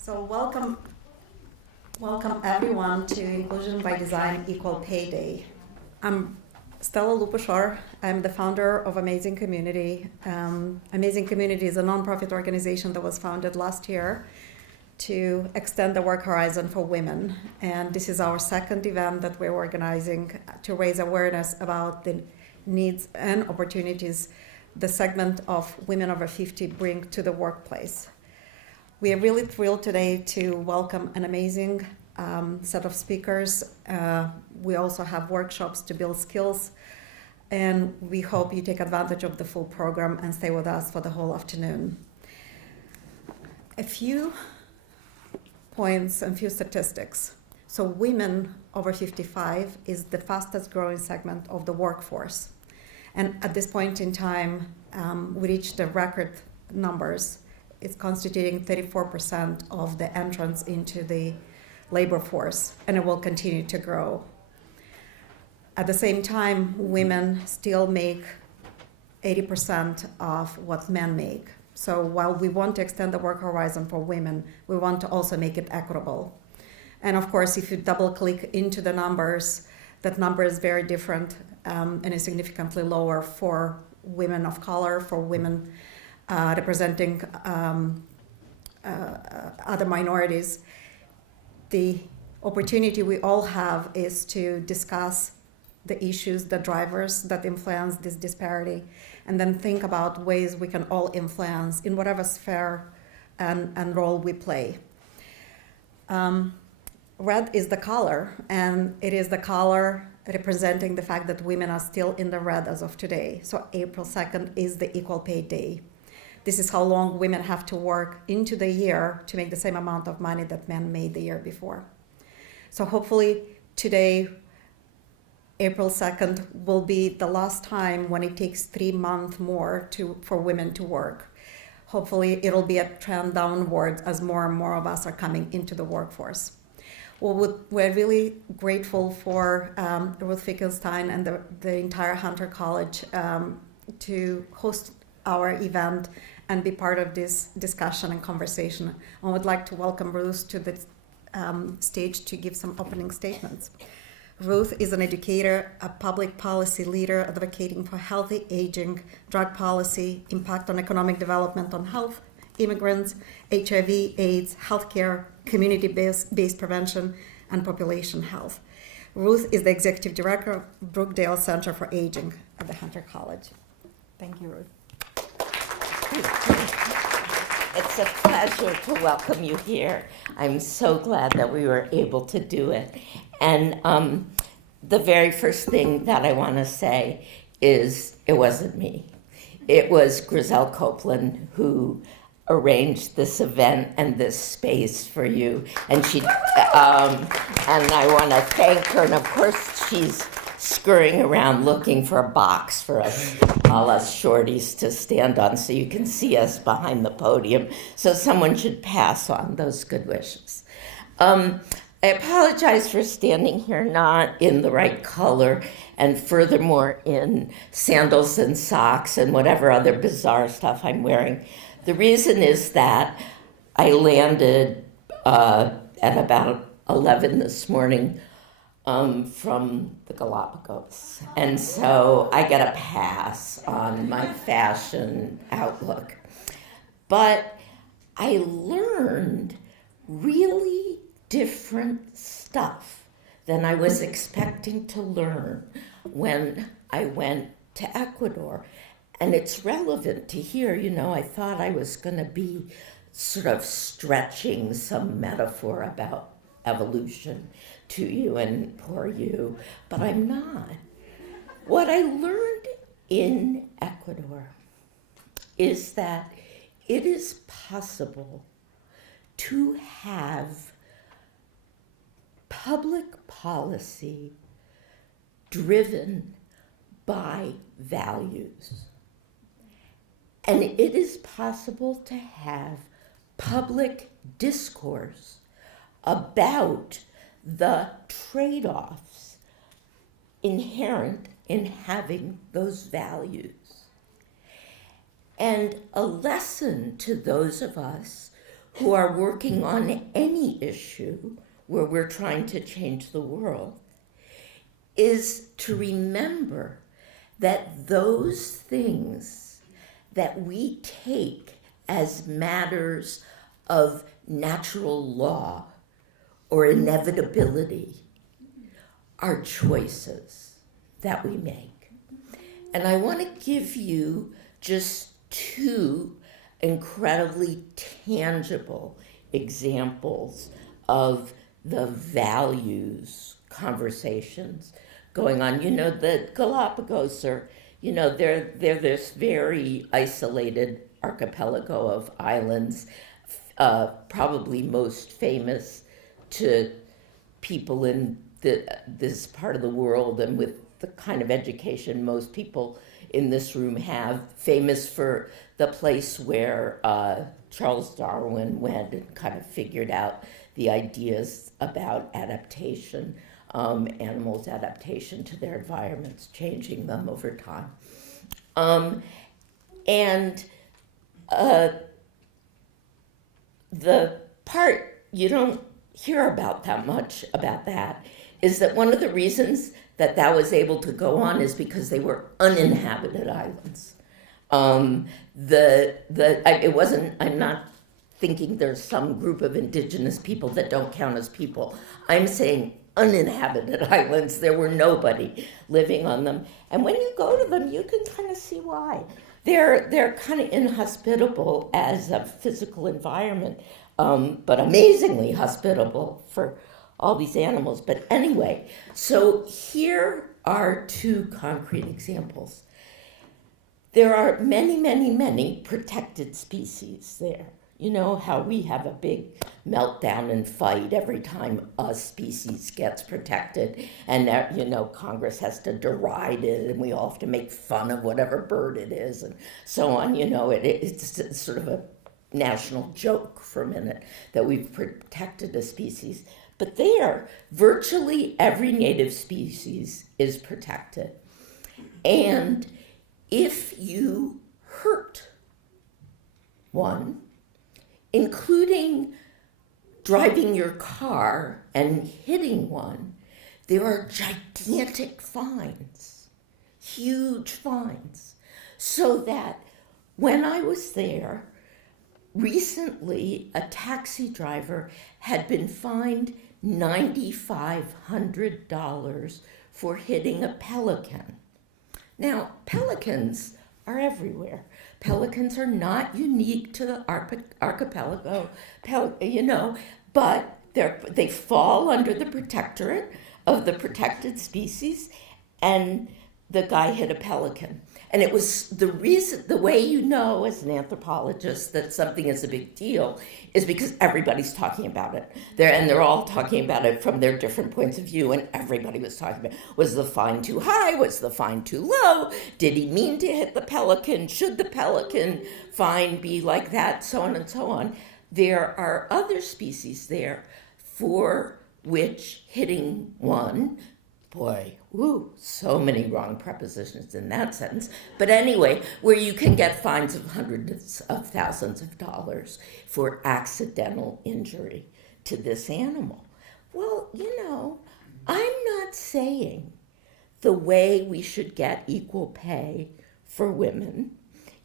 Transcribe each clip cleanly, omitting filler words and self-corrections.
So welcome everyone to Inclusion by Design Equal Pay Day. I'm Stella Lupashar. I'm the founder of Amazing Community. Amazing Community is a nonprofit organization that was founded last year to extend the work horizon for women. And this is our second event that we're organizing to raise awareness about the needs and opportunities the segment of women over 50 bring to the workplace. We are really thrilled today to welcome an amazing set of speakers. We also have workshops to build skills, and we hope you take advantage of the full program and stay with us for the whole afternoon. A few points and few statistics. So women over 55 is the fastest growing segment of the workforce. And at this point in time, we reached the record numbers. It's constituting 34% of the entrance into the labor force, and it will continue to grow. At the same time, women still make 80% of what men make. So while we want to extend the work horizon for women, we want to also make it equitable. And of course, if you double click into the numbers, that number is very different and is significantly lower for women of color, for women representing other minorities. The opportunity we all have is to discuss the issues, the drivers that influence this disparity, and then think about ways we can all influence in whatever sphere and role we play. Red is the color, and it is the color representing the fact that women are still in the red as of today. So April 2nd is the Equal Pay Day. This is how long women have to work into the year to make the same amount of money that men made the year before. So hopefully today, April 2nd, will be the last time when it takes 3 months more for women to work. Hopefully it'll be a trend downward as more and more of us are coming into the workforce. Well, we're really grateful for Ruth Finkelstein and the entire Hunter College to host our event and be part of this discussion and conversation. I would like to welcome Ruth to the stage to give some opening statements. Ruth is an educator, a public policy leader advocating for healthy aging, drug policy, impact on economic development on health, immigrants, HIV, AIDS, healthcare, community-based prevention, and population health. Ruth is the executive director of Brookdale Center for Aging at the Hunter College. Thank you, Ruth. It's a pleasure to welcome you here. I'm so glad that we were able to do it. And the very first thing that I want to say is it wasn't me. It was Griselle Copeland who arranged this event and this space for you. And and I want to thank her. And of course, she's scurrying around looking for a box for us, all us shorties to stand on so you can see us behind the podium. So someone should pass on those good wishes. I apologize for standing here not in the right color and furthermore in sandals and socks and whatever other bizarre stuff I'm wearing. The reason is that I landed at about 11 this morning from the Galapagos. And so I get a pass on my fashion outlook. But I learned really different stuff than I was expecting to learn when I went to Ecuador. And it's relevant to here. I thought I was going to be sort of stretching some metaphor about evolution to you and poor you, but I'm not. What I learned in Ecuador is that it is possible to have public policy driven by values. And it is possible to have public discourse about the trade-offs inherent in having those values. And a lesson to those of us who are working on any issue where we're trying to change the world is to remember that those things that we take as matters of natural law or inevitability are choices that we make. And I want to give you just two incredibly tangible examples of the values conversations going on. You know, the Galapagos are, you know, they're this very isolated archipelago of islands, probably most famous to people in this part of the world and with the kind of education most people in this room have, famous for the place where Charles Darwin went and kind of figured out the ideas about adaptation, animals' adaptation to their environments, changing them over time. The part you don't hear about that much about that is that one of the reasons that was able to go on is because they were uninhabited islands. It wasn't, I'm not thinking there's some group of indigenous people that don't count as people. I'm saying uninhabited islands. There were nobody living on them. And when you go to them, you can kind of see why. They're kind of inhospitable as a physical environment, but amazingly hospitable for all these animals. But anyway, so here are two concrete examples. There are many, many, many protected species there. You know how we have a big meltdown and fight every time a species gets protected, and that, you know, Congress has to deride it, and we all have to make fun of whatever bird it is, and so on. You know, it's sort of a national joke for a minute that we've protected a species. But there, virtually every native species is protected. And if you hurt one, including driving your car and hitting one, there are gigantic fines, huge fines. So that when I was there, recently a taxi driver had been fined $9,500 for hitting a pelican. Now, pelicans are everywhere. Pelicans are not unique to the archipelago, you know, but they fall under the protectorate of the protected species, and the guy hit a pelican. And it was the way you know as an anthropologist that something is a big deal is because everybody's talking about it. They're all talking about it from their different points of view, and everybody was talking about, was the fine too high? Was the fine too low? Did he mean to hit the pelican? Should the pelican fine be like that? So on and so on. There are other species there for which hitting one, boy, so many wrong prepositions in that sentence. But anyway, where you can get fines of hundreds of thousands of dollars for accidental injury to this animal. Well, you know, I'm not saying the way we should get equal pay for women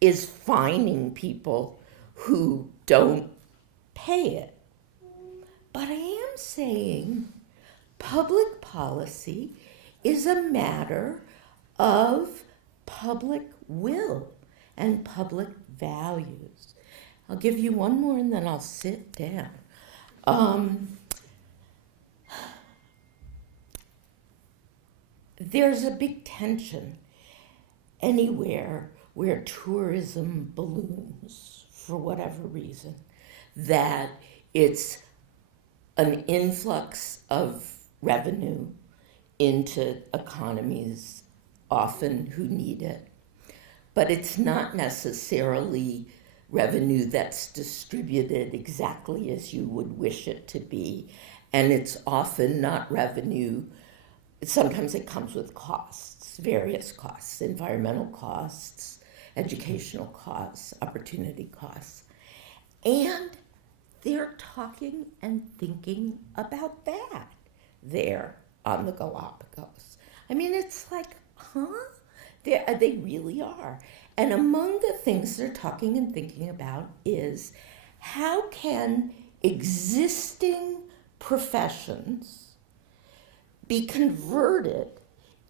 is fining people who don't pay it. But I am saying public policy is a matter of public will and public values. I'll give you one more and then I'll sit down. There's a big tension anywhere where tourism balloons, for whatever reason, that it's an influx of revenue into economies often who need it. But it's not necessarily revenue that's distributed exactly as you would wish it to be. And it's often not revenue. Sometimes it comes with costs, various costs, environmental costs, educational costs, opportunity costs. And they're talking and thinking about that there on the Galapagos. I mean, it's like, huh? They really are. And among the things they're talking and thinking about is how can existing professions be converted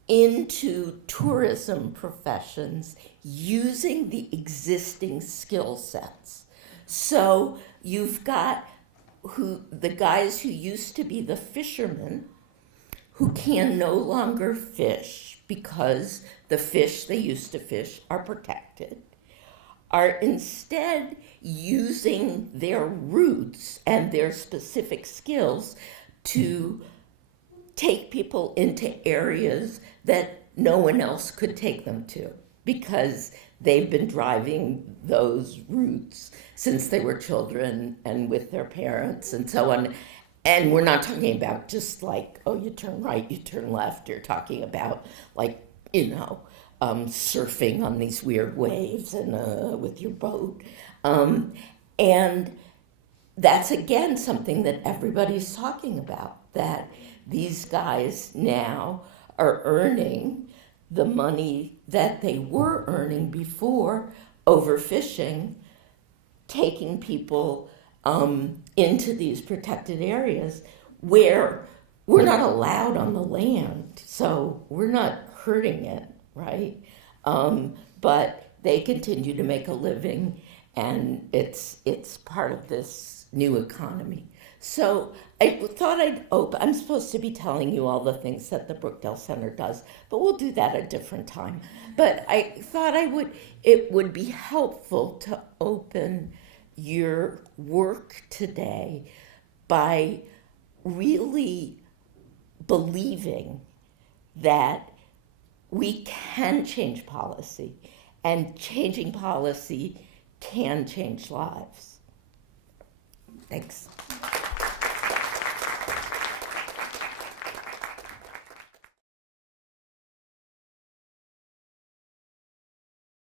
into tourism professions using the existing skill sets. So you've got the guys who used to be the fishermen who can no longer fish because the fish they used to fish are protected, are instead using their roots and their specific skills to take people into areas that no one else could take them to because they've been driving those routes since they were children and with their parents and so on. And we're not talking about just like, oh, you turn right, you turn left. You're talking about like, surfing on these weird waves and with your boat. And that's again something that everybody's talking about, that these guys now are earning the money that they were earning before overfishing, taking people into these protected areas where we're not allowed on the land, so we're not hurting it, right? But they continue to make a living, and it's part of this new economy. So I thought I'd open. I'm supposed to be telling you all the things that the Brookdale Center does, but we'll do that a different time. But I thought it would be helpful to open your work today by really believing that we can change policy, and changing policy can change lives. Thanks.